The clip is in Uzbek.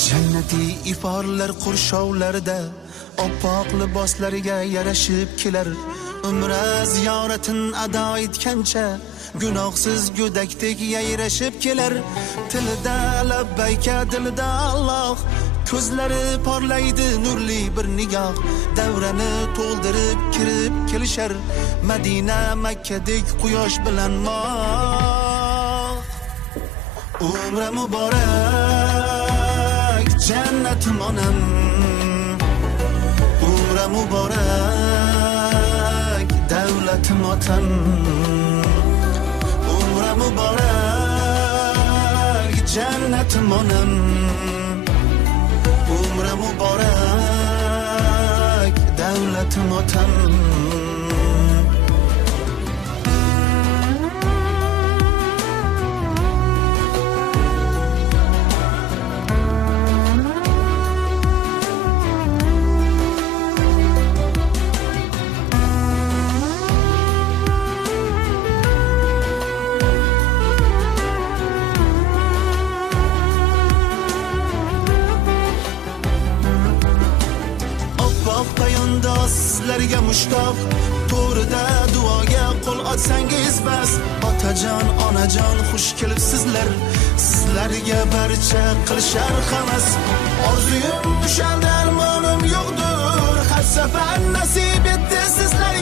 Jannatiy iforlar qurshovlarda oppoq liboslariga yarashib kelar. Umra ziyoratin ado etgancha gunohsiz go'dakdek yayrashib kelar. Tilida labbayka, dilida Alloh, ko'zlari porlaydi nurli bir nigoh. Davrani to'ldirib kirib kelishar, Madina Makkadek quyosh bilan moh. Umra muborak, jannatim onam. Umra muborak, davlatim otam. Umra muborak, jannatim onam. Umra muborak, davlatim otam. Sizlarga mushtoq, to'rida duoga qo'l otsangiz bas. Otajon, onajon, xush kelibsizlar. Sizlarga barcha qilishar havas. Orzuyim ushaldi, armonim yo'qdir. Har safar nasib etdi sizlarga